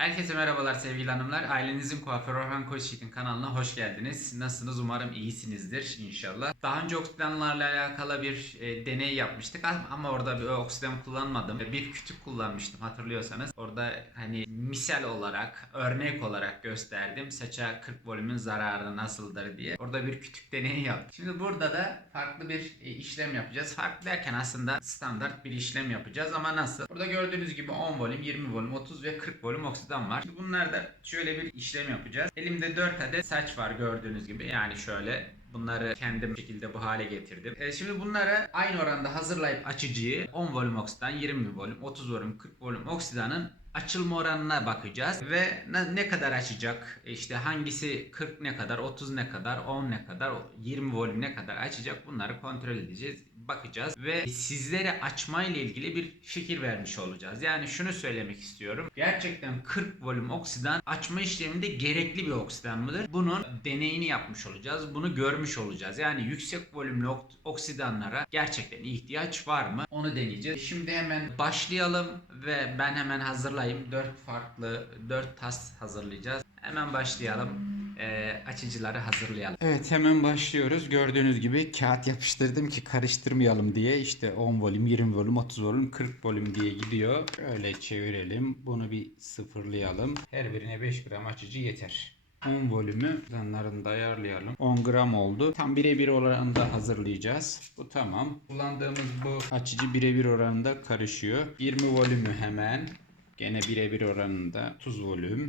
Herkese merhabalar sevgili hanımlar. Ailenizin kuaförü Orhan Koçyiğit'in kanalına hoş geldiniz. Nasılsınız? Umarım iyisinizdir inşallah. Daha önce oksidanlarla alakalı bir e, deney yapmıştık ama- orada bir oksidan kullanmadım. Bir kütük kullanmıştım hatırlıyorsanız. Orada hani misal olarak, örnek olarak gösterdim. Saça 40 volümün zararı nasıldır diye. Orada bir kütük deneyi yaptık. Şimdi burada da farklı bir e, işlem yapacağız. Farklı derken aslında standart bir işlem yapacağız ama nasıl? Burada gördüğünüz gibi 10 volüm, 20 volüm, 30 ve 40 volüm oksidan var. Şimdi bunlarda şöyle bir işlem yapacağız. Elimde 4 adet saç var gördüğünüz gibi. Yani şöyle Bunları kendim şekilde bu hale getirdim. E, şimdi bunları aynı oranda hazırlayıp açıcıyı 10 volüm oksidan, 20 volüm, 30 volüm, 40 volüm oksidanın açılma oranına bakacağız ve ne, ne kadar açacak işte hangisi 40 ne kadar 30 ne kadar 10 ne kadar 20 volüm ne kadar açacak bunları kontrol edeceğiz bakacağız ve sizlere açma ile ilgili bir fikir vermiş olacağız. Yani şunu söylemek istiyorum. Gerçekten 40 volüm oksidan açma işleminde gerekli bir oksidan mıdır? Bunun deneyini yapmış olacağız. Bunu görmüş olacağız. Yani yüksek volümlü ok- oksidanlara gerçekten ihtiyaç var mı? Onu deneyeceğiz. Şimdi hemen başlayalım ve ben hemen hazırlayayım. 4 farklı 4 tas hazırlayacağız. Hemen başlayalım. Ee, açıcıları hazırlayalım. Evet hemen başlıyoruz. Gördüğünüz gibi kağıt yapıştırdım ki karıştırmayalım diye. İşte 10 volüm, 20 volüm, 30 volüm, 40 volüm diye gidiyor. Şöyle çevirelim. Bunu bir sıfırlayalım. Her birine 5 gram açıcı yeter. 10 volümü zanlarını da ayarlayalım. 10 gram oldu. Tam birebir oranında hazırlayacağız. Bu tamam. Kullandığımız bu açıcı birebir oranında karışıyor. 20 volümü hemen. Gene birebir oranında 30 volüm.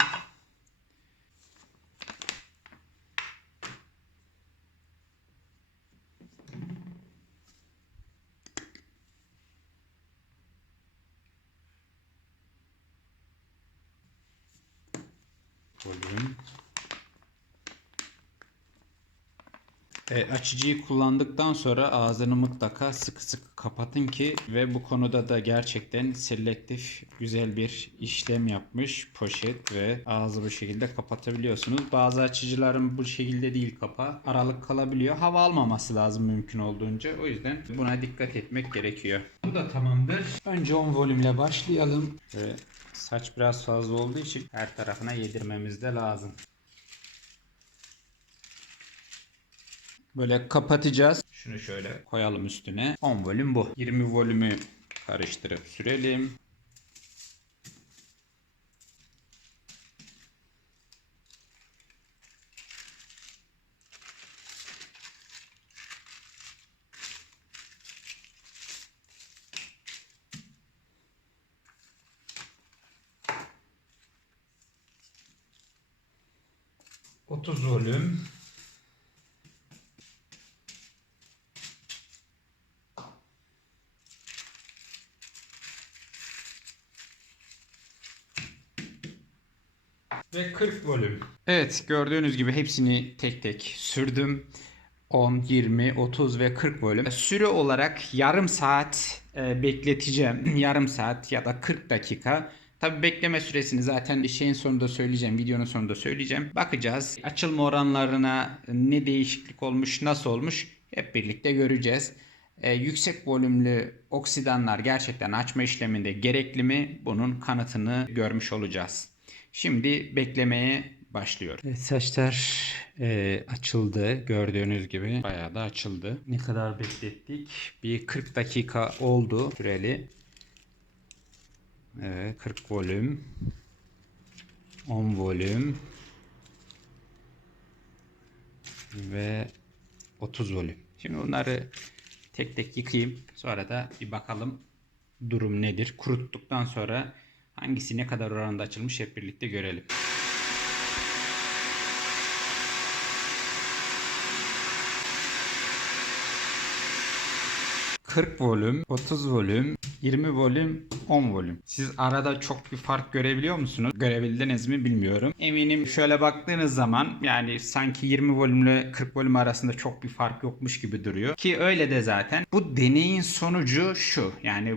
Volüm. E, açıcıyı kullandıktan sonra ağzını mutlaka sıkı sıkı kapatın ki ve bu konuda da gerçekten selektif güzel bir işlem yapmış poşet ve ağzı bu şekilde kapatabiliyorsunuz. Bazı açıcıların bu şekilde değil kapa aralık kalabiliyor. Hava almaması lazım mümkün olduğunca. O yüzden buna dikkat etmek gerekiyor. Bu da tamamdır. Önce 10 volümle başlayalım. Ve saç biraz fazla olduğu için her tarafına yedirmemiz de lazım. Böyle kapatacağız. Şunu şöyle koyalım üstüne. 10 volüm bu. 20 volümü karıştırıp sürelim. Otuz volüm. Ve 40 volüm. Evet gördüğünüz gibi hepsini tek tek sürdüm. 10, 20, 30 ve 40 volüm. Süre olarak yarım saat e, bekleteceğim. yarım saat ya da 40 dakika. Tabi bekleme süresini zaten şeyin sonunda söyleyeceğim, videonun sonunda söyleyeceğim. Bakacağız. Açılma oranlarına ne değişiklik olmuş, nasıl olmuş hep birlikte göreceğiz. E, yüksek volümlü oksidanlar gerçekten açma işleminde gerekli mi? Bunun kanıtını görmüş olacağız. Şimdi beklemeye başlıyorum. Evet, saçlar e, açıldı gördüğünüz gibi. Bayağı da açıldı. Ne kadar beklettik? Bir 40 dakika oldu süreli. Evet 40 volüm. 10 volüm. Ve 30 volüm. Şimdi bunları tek tek yıkayayım. Sonra da bir bakalım durum nedir. Kuruttuktan sonra hangisi ne kadar oranda açılmış hep birlikte görelim. ...40 volüm, 30 volüm, 20 volüm, 10 volüm. Siz arada çok bir fark görebiliyor musunuz? Görebildiniz mi bilmiyorum. Eminim şöyle baktığınız zaman yani sanki 20 volümle 40 volüm arasında çok bir fark yokmuş gibi duruyor. Ki öyle de zaten. Bu deneyin sonucu şu. Yani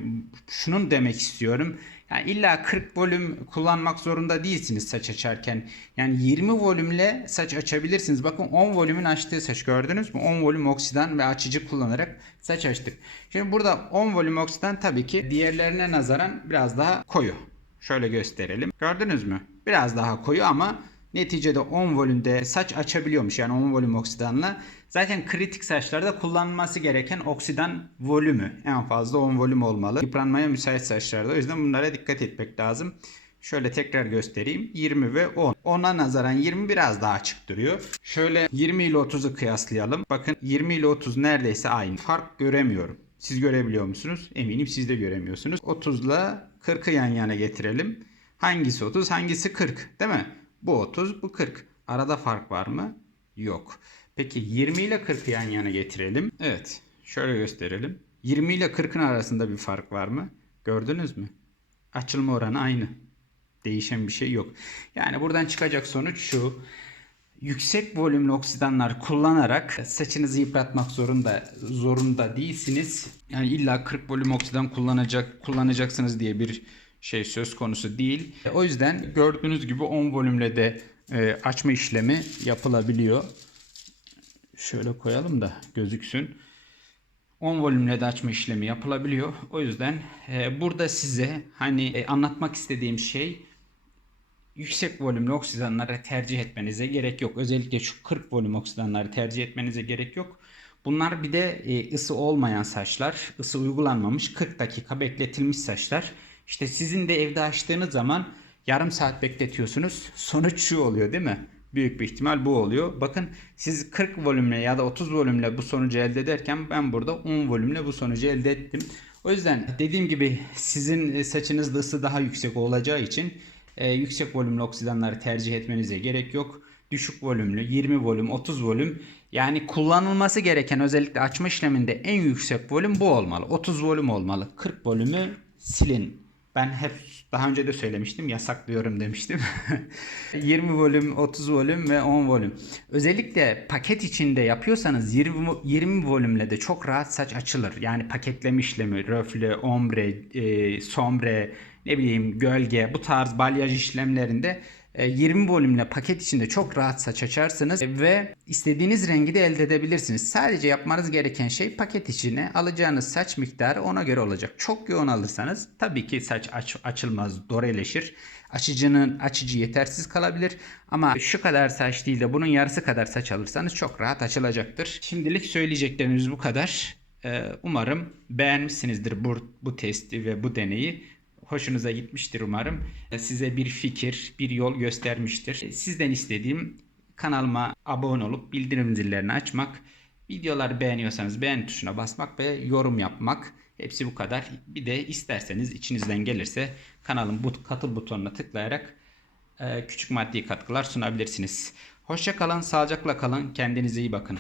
şunun demek istiyorum. Yani illa 40 volüm kullanmak zorunda değilsiniz saç açarken. Yani 20 volümle saç açabilirsiniz. Bakın 10 volümün açtığı saç gördünüz mü? 10 volüm oksidan ve açıcı kullanarak saç açtık. Şimdi burada 10 volüm oksidan tabii ki diğerlerine nazaran biraz daha koyu. Şöyle gösterelim. Gördünüz mü? biraz daha koyu ama neticede 10 volümde saç açabiliyormuş yani 10 volüm oksidanla. Zaten kritik saçlarda kullanılması gereken oksidan volümü en fazla 10 volüm olmalı. Yıpranmaya müsait saçlarda o yüzden bunlara dikkat etmek lazım. Şöyle tekrar göstereyim. 20 ve 10. 10'a nazaran 20 biraz daha açık duruyor. Şöyle 20 ile 30'u kıyaslayalım. Bakın 20 ile 30 neredeyse aynı. Fark göremiyorum. Siz görebiliyor musunuz? Eminim siz de göremiyorsunuz. 30 ile 40'ı yan yana getirelim. Hangisi 30 hangisi 40 değil mi? Bu 30 bu 40. Arada fark var mı? Yok. Peki 20 ile 40'ı yan yana getirelim. Evet. Şöyle gösterelim. 20 ile 40'ın arasında bir fark var mı? Gördünüz mü? Açılma oranı aynı. Değişen bir şey yok. Yani buradan çıkacak sonuç şu. Yüksek volümlü oksidanlar kullanarak saçınızı yıpratmak zorunda zorunda değilsiniz. Yani illa 40 volüm oksidan kullanacak kullanacaksınız diye bir şey söz konusu değil. O yüzden gördüğünüz gibi 10 volümle de e, açma işlemi yapılabiliyor. Şöyle koyalım da gözüksün. 10 volümle de açma işlemi yapılabiliyor. O yüzden e, burada size hani e, anlatmak istediğim şey yüksek volümlü oksidanları tercih etmenize gerek yok. Özellikle şu 40 volüm oksidanları tercih etmenize gerek yok. Bunlar bir de e, ısı olmayan saçlar, ısı uygulanmamış 40 dakika bekletilmiş saçlar. İşte sizin de evde açtığınız zaman yarım saat bekletiyorsunuz. Sonuç şu oluyor değil mi? Büyük bir ihtimal bu oluyor. Bakın siz 40 volümle ya da 30 volümle bu sonucu elde ederken ben burada 10 volümle bu sonucu elde ettim. O yüzden dediğim gibi sizin e, saçınızda ısı daha yüksek olacağı için e, yüksek volümlü oksidanları tercih etmenize gerek yok. Düşük volümlü 20 volüm 30 volüm yani kullanılması gereken özellikle açma işleminde en yüksek volüm bu olmalı. 30 volüm olmalı. 40 volümü silin. Ben hep daha önce de söylemiştim yasaklıyorum demiştim. 20 volüm, 30 volüm ve 10 volüm. Özellikle paket içinde yapıyorsanız 20, 20 volümle de çok rahat saç açılır. Yani paketleme işlemi, röfle, ombre, e, sombre, ne bileyim gölge bu tarz balyaj işlemlerinde e, 20 volümle paket içinde çok rahat saç açarsınız ve istediğiniz rengi de elde edebilirsiniz. Sadece yapmanız gereken şey paket içine alacağınız saç miktarı ona göre olacak. Çok yoğun alırsanız tabii ki saç aç, açılmaz, doreleşir. Açıcının açıcı yetersiz kalabilir ama şu kadar saç değil de bunun yarısı kadar saç alırsanız çok rahat açılacaktır. Şimdilik söyleyeceklerimiz bu kadar. Ee, Umarım beğenmişsinizdir bu, bu testi ve bu deneyi hoşunuza gitmiştir umarım. Size bir fikir, bir yol göstermiştir. Sizden istediğim kanalıma abone olup bildirim zillerini açmak, videoları beğeniyorsanız beğen tuşuna basmak ve yorum yapmak. Hepsi bu kadar. Bir de isterseniz içinizden gelirse kanalın bu katıl butonuna tıklayarak e, küçük maddi katkılar sunabilirsiniz. Hoşça kalın, sağlıcakla kalın, kendinize iyi bakın.